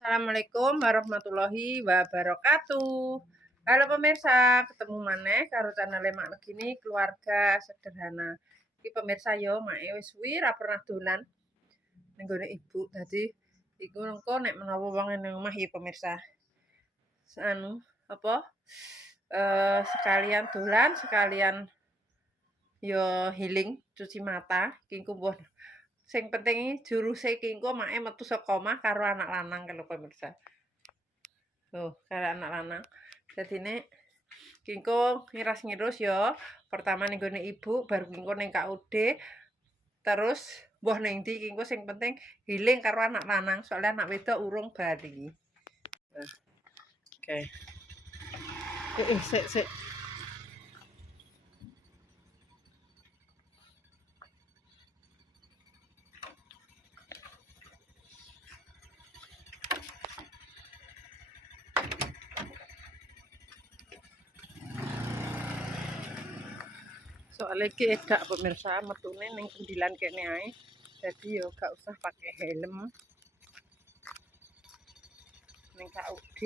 Assalamualaikum warahmatullahi wabarakatuh. Halo pemirsa, ketemu maneh karo channel Mak Negini Keluarga Sederhana. Iki pemirsa yo make wis suwi ra pernah dolan ning gone ibu. Dadi iku engko nek menawa wong ning omah ya pemirsa. Anu apa sekalian dolan, sekalian yo healing, cuci mata. Iki engko mbuh sing penting juruse iki engko make metu saka omah karo anak lanang kalau pemirsa. Karo anak lanang. Dadine ki engko ngiras-ngirus ya. Pertama ning gone ibu, baru engko ning KUD, terus mbuh ning ndi ki engko sing penting healing karo anak lanang, soalnya anak wedok urung bali. Oke. Sik. Soalnya iki edak pemirsa metune ning kendilan kene ae. Jadi yo gak usah pakai helm. Ning KUD.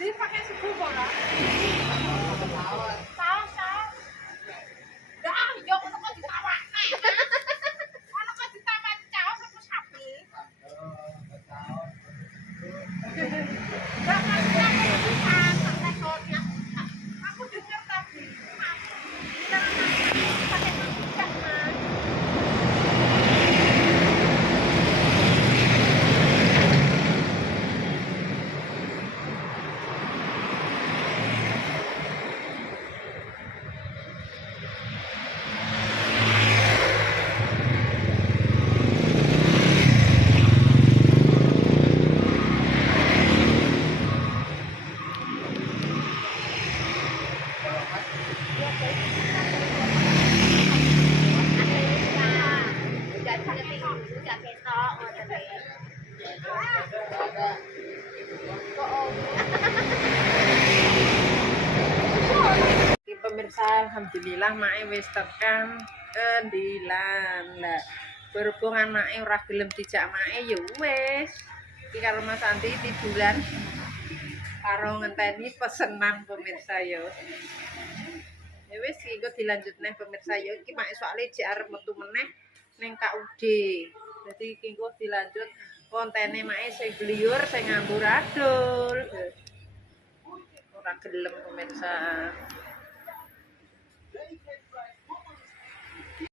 Dia pakai suku bola. Saus. Dah, yo kok kok ditawak. Ono kok ditawak caos apa sapi. Aku dengar tadi. Pakai minyak, Mas. Pemirsa, alhamdulillah mae wis tekan Kendilan. Lah, berhubung anake ora gelem dijak mae ya wis. Iki karo Mas Andi tiduran karo ngenteni pesenan pemirsa ya. Ya wis iki dilanjutne pemirsa ya. Iki mae soalnya jek arep metu meneh ning KUD. Jadi iki engko dilanjut kontene mae sing gliyur sing amburadul. Ora gelem pemirsa.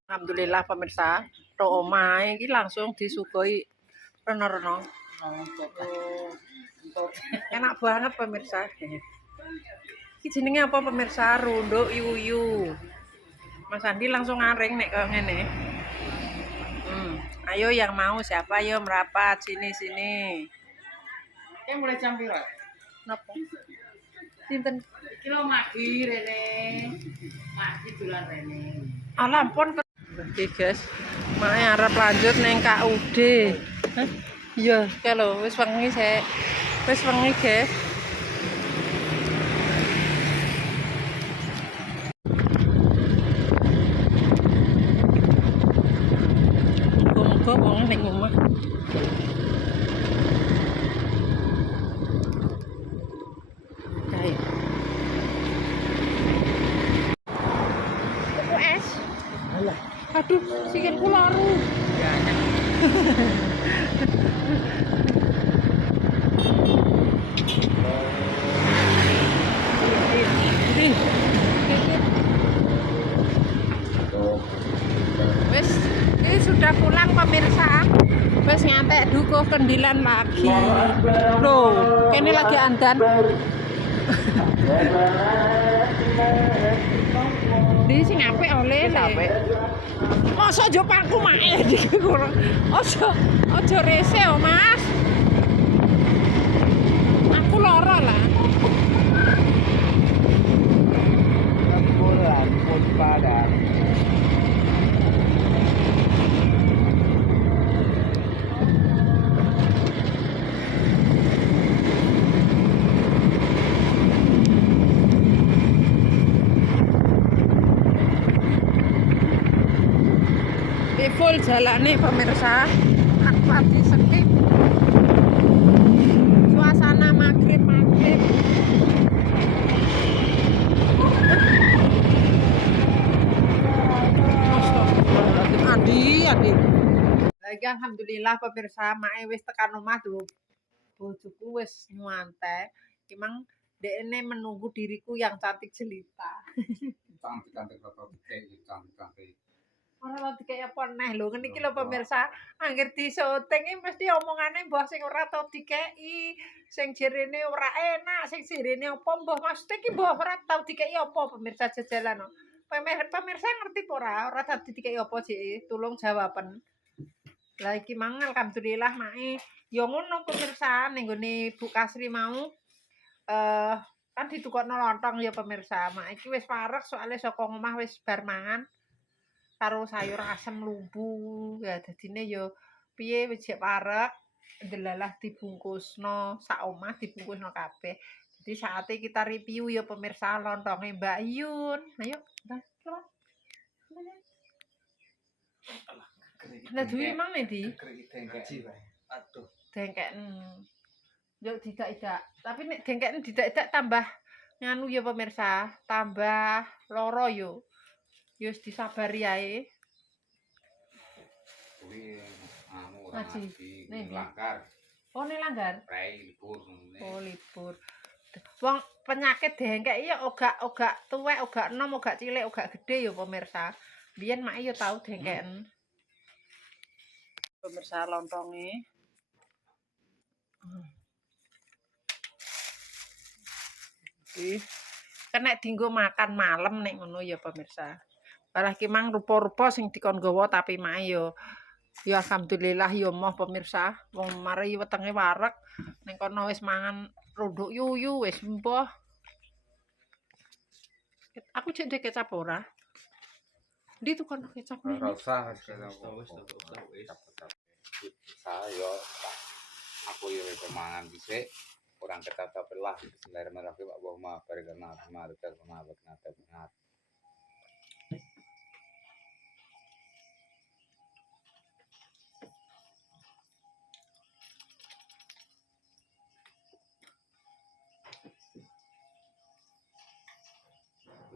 Alhamdulillah pemirsa, tok omahe iki langsung disuguhi reno-reno. Enak banget pemirsa. Iki jenenge apa pemirsa? Runduk yuyu. Mas Andi langsung ngaring nek kaya ngene. Ayo yang mau siapa ayo merapat sini. Mulai jam piro? Napa? Sinten Kilo magi rene. Magi dolan rene. alampon oke guys. Mae arep lanjut neng KUD. Hah? Iya, kalau wis wengi sik. Wis wengi guys. Muga-muga wong ning omah. Kayak tuku es. Aduh, sikilku laru. Ih, wis ini sudah pulang pemirsa. Wis ngantek dukuh kendilan lagi. Loh, kene lagi andan. Di sing apik oleh le. Mosok jo pangku mae iki kurang. Ojo rese oh, Mas. Aku lara lah. Bulan pun padang. Full jalane pemirsa. Aku pagi sepi. Suasana maghrib. Adi. Lagi alhamdulillah pemirsa mae wis tekan omah tuh. Bojoku wis nyuantek. Emang dekne menunggu diriku yang cantik jelita. Cantik-cantik foto cantik-cantik. Ora tau dikek apa neh lho ngene iki lho pemirsa. Angger disyuting iki mesti omongane mbah sing ora tau dikeki, sing jerene ora enak, sing jerene apa mbah maksud iki mbah ora tau dikeki apa pemirsa jajalan. Pemirsa ngerti apa ora? Ora tau dikeki apa sih? Tolong jawaban. Lah iki mang alhamdulillah mae ya ngono pemirsa ning gone Bu Kasri mau kan ditukokno lontong ya pemirsa. Mak iki wis parek soalnya saka omah wis bar mangan. Karo sayur asem lumbu ya dadine yo piye wis jek parek delalah dibungkusno sak omah dibungkusno kabeh jadi saatnya kita review ya pemirsa lontongnya Mbak Yun ayo nah duwi mang ndi Aduh. dengkek yo tidak tapi nek dengkek tidak tambah nganu ya pemirsa tambah loro yo yo wis disabari ae Kuwi anu Ngaji. Nih, langgar. oh ini langgar Prei libur. oh libur wong penyakit dengkek ya ogak tuwek ogak enom ogak cilik ogak gede ya pemirsa biyen mak ya tau dengkeken pemirsa lontongnya kena dinggo makan malam nek ngono ya pemirsa malah ki mang rupa-rupa sing dikon gawa tapi mak ya alhamdulillah ya moh pemirsa wong mari wetenge wareg ning kono wis mangan rondok yuyu wis mbah aku cek ndek kecap ora ndi tukang kecap nih Ora usah wis. Saya aku ya wis mangan dhisik. Kurang ketata belah bismillahirrahmanirrahim Allahumma barik lana fima razaqtana wa qina adzabannar.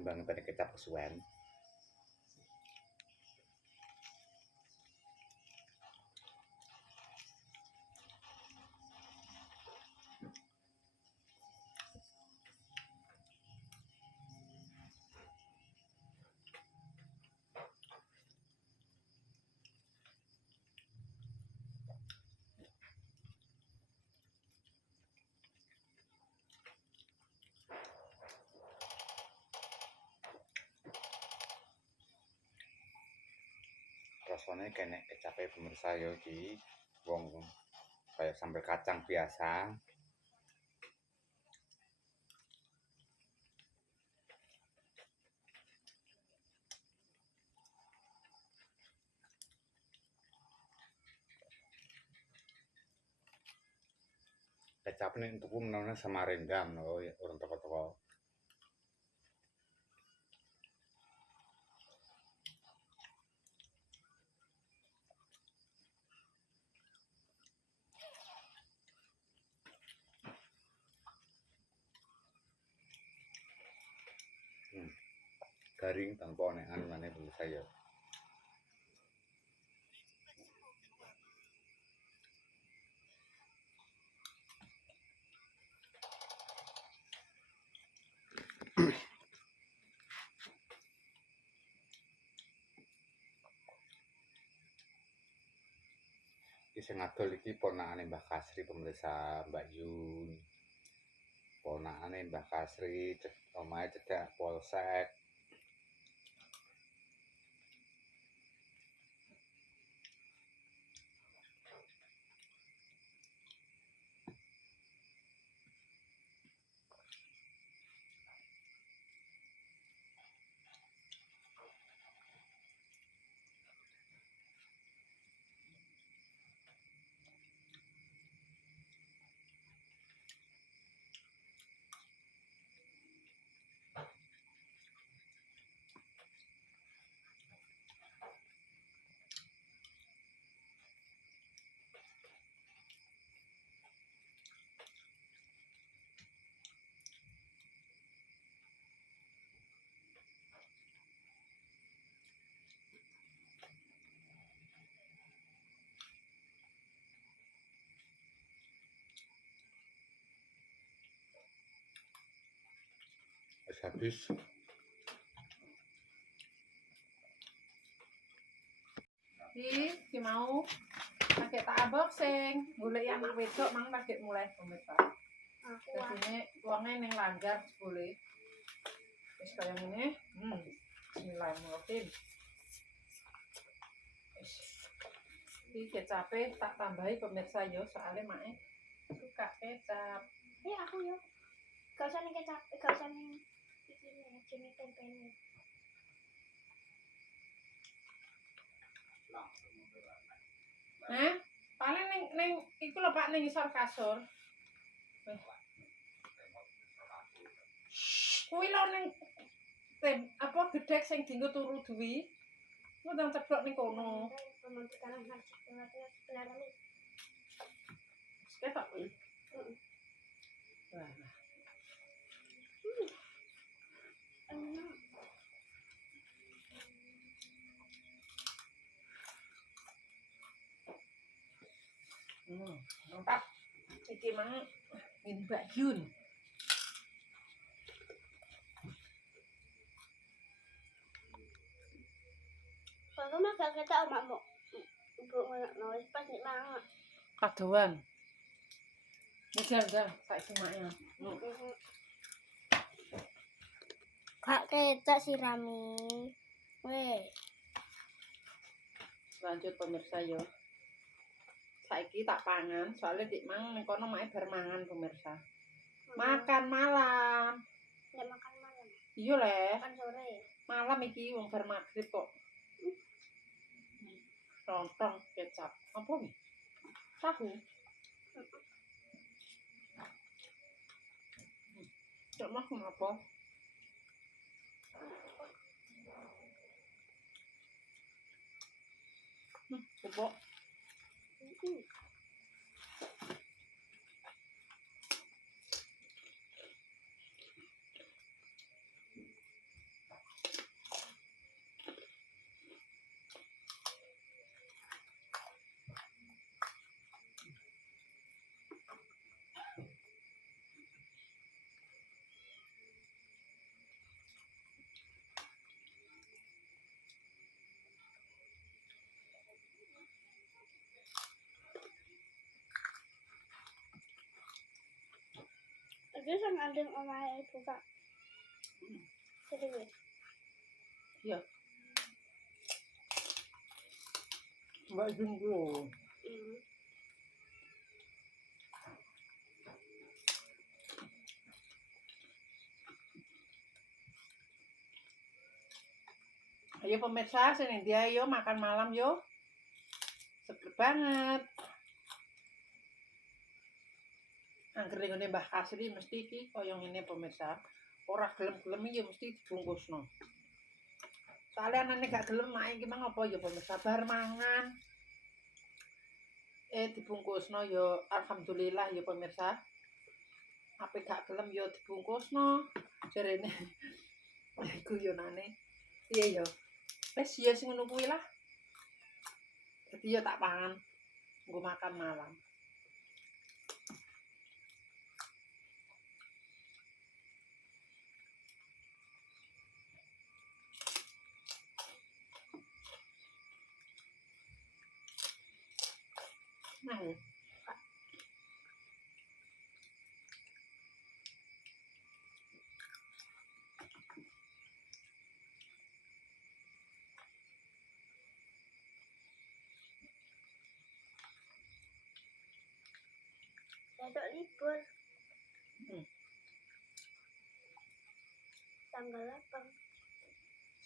Mbang pada kecap kesuwen. Rasanya kene kecape pemirsa yo iki wong kayak sambal kacang biasa. kecap nih untuk namanya sama renggam no orang toko-toko. Garing tanpa aneh-aneh mana menurut saya. Sing ngadol iki ponakane Mbah Kasri pemirsa Mbak Yun. Ponakane Mbah Kasri omahe cedhak Polsek. Wis habis. Iki mau pakai tak unboxing, golek yang wedok mang pakai mulai pemirsa. Jadi uangnya neng langgar boleh. Wis kaya ngene. Bismillahirrahmanirrahim. Iki kecape tak tambahi pemirsa yo, soalnya mae suka kecap. Aku yo. Gak usah nih kecap, gak usah nih ini jenis tempenya. Paling neng iku lho Pak ning isor kasur. Kuwi lho ning apa gedhek sing dienggo turu duwi. Ngundang ceblok ning kono. Pembentukan harus benar nih. Ketok kuwi. Wah. Mantap. Iki mang ini Mbak Yun. Kalau mah gak kita omakmu. Ibu ngono pas nek mangan. Kadoan. Jar sak semaknya. Kak kecap sirami. Weh. Lanjut pemirsa yo. Saiki tak pangan, soalnya dik mang ning kono mae bar mangan pemirsa. Makan malam. Ya makan malam. Iya le. Makan sore. Malam iki wong bar magrib kok. Lontong kecap. Apa nih? Tahu. Cok makan apa? Coba. Itu sang adeng omahe ibu Kak. Serius. Iya. Mbak Jun dulu. Ayo pemirsa, sini dia yo makan malam yo. Seger banget. Anggere ngene Mbah Kasri mesti iki kaya ngene pemirsa. Ora gelem-gelem ya mesti dibungkusno. Soale anane gak gelem mak iki mang apa ya pemirsa bar mangan. Dibungkusno ya alhamdulillah ya pemirsa. Ape gak gelem ya dibungkusno. Jarene guyonane. Piye ya? Wis ya sing ngono kuwi lah. Dadi ya tak pangan. Nggo makan malam. Nah, Besok libur. Hmm. Tanggal 8.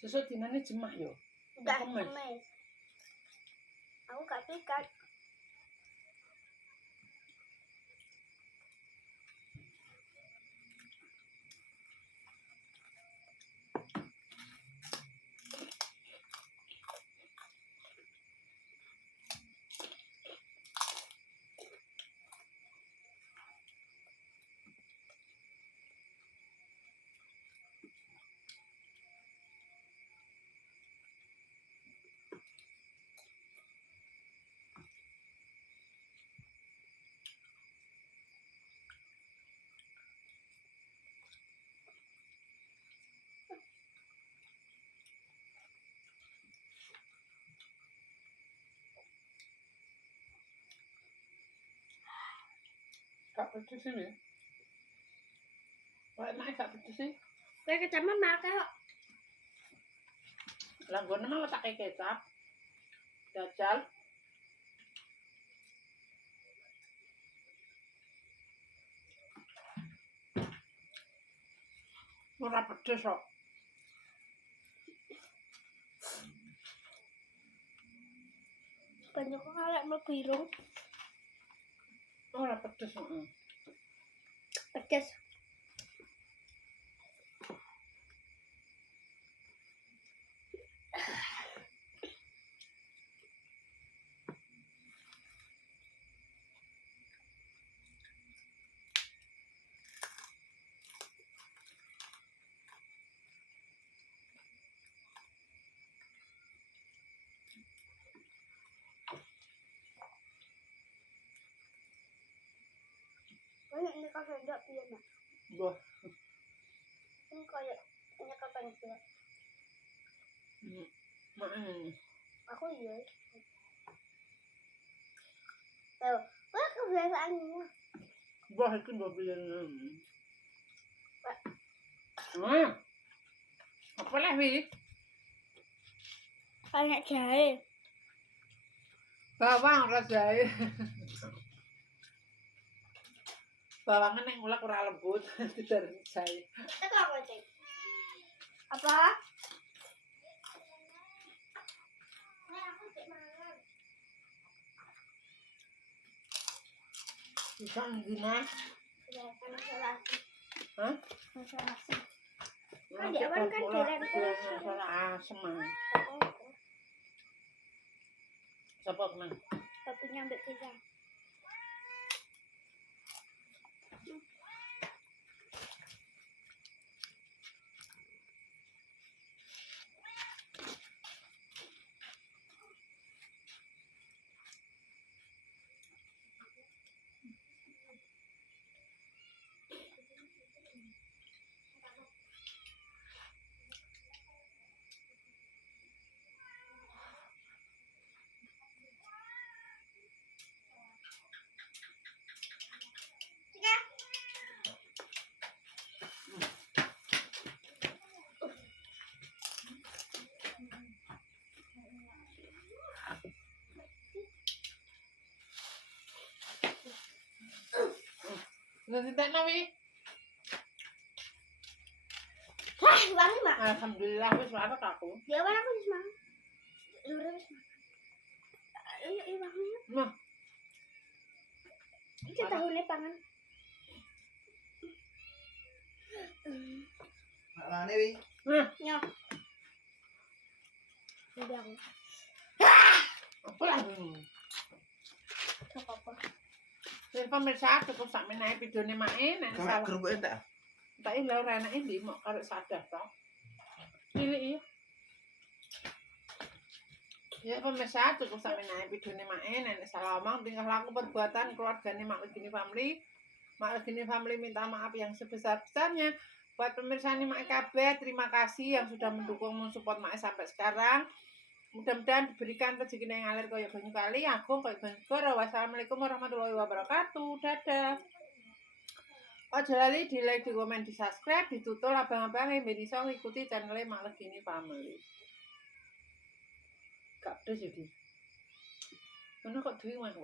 sesuk dinane jemah ya. Udah Kemis. Kemis. Aku gak pikat. Gak pedes ini. Wah, enak gak pedes sih. Kayak kecaman makan kok. Lah nggone mah letake kecap. Jajal. Ora pedes kok. Banyak kok kalek mlebu irung. Ora pedes heeh. Pedes. Ini kau sendok piye, Mak? Wah, Ini kayak ini kau pensil. mak Aku iya. Tuh, wah kebiasaannya. wah iki mbok piye. Apa lah wi? Kayak jahe. Bawang ora jahe. Bawangan nek ngulek ora lembut, didar jahe. Itu apa, Cek? Apa? Aku cek mangan. Bisa ngina. Ya, kan salasi. Hah? Salasi. Kan di awan kan jalan terus. Asem. Sapa menang? Tapi nyambek kita. Nanti tak nawi. Wah, wangi, Mak. Alhamdulillah wis warak aku. Di awan aku wis mangan. Lure wis mangan. Iya, wanginya. Nah, Iki tahune pangan. Mana wi? Nyok. Udah. Apa lagi? Apa-apa. Jadi pemirsa cukup sak menaik videonya Mae nek Kamu salah. kerupuk entek? Tak ini ora enake ndi mok karo sadar to. Cilik iya. Ya pemirsa cukup sak menaik videonya Mae nek salah omong tingkah laku perbuatan keluarganya Mak Legini Family. Mak Legini Family minta maaf yang sebesar-besarnya. Buat pemirsa ini Mak KB, terima kasih yang sudah mendukung mensupport Mak sampai sekarang. Mudah-mudahan diberikan rezeki yang ngalir kaya banyu kali, agung kaya banyu goro. Wassalamualaikum warahmatullahi wabarakatuh. Dadah. Ojo lali di like, di komen, di subscribe, ditutul abang-abang yang bisa ngikuti channelnya Mak Legini Family. Gak pedes jadi. Mana kok duit mah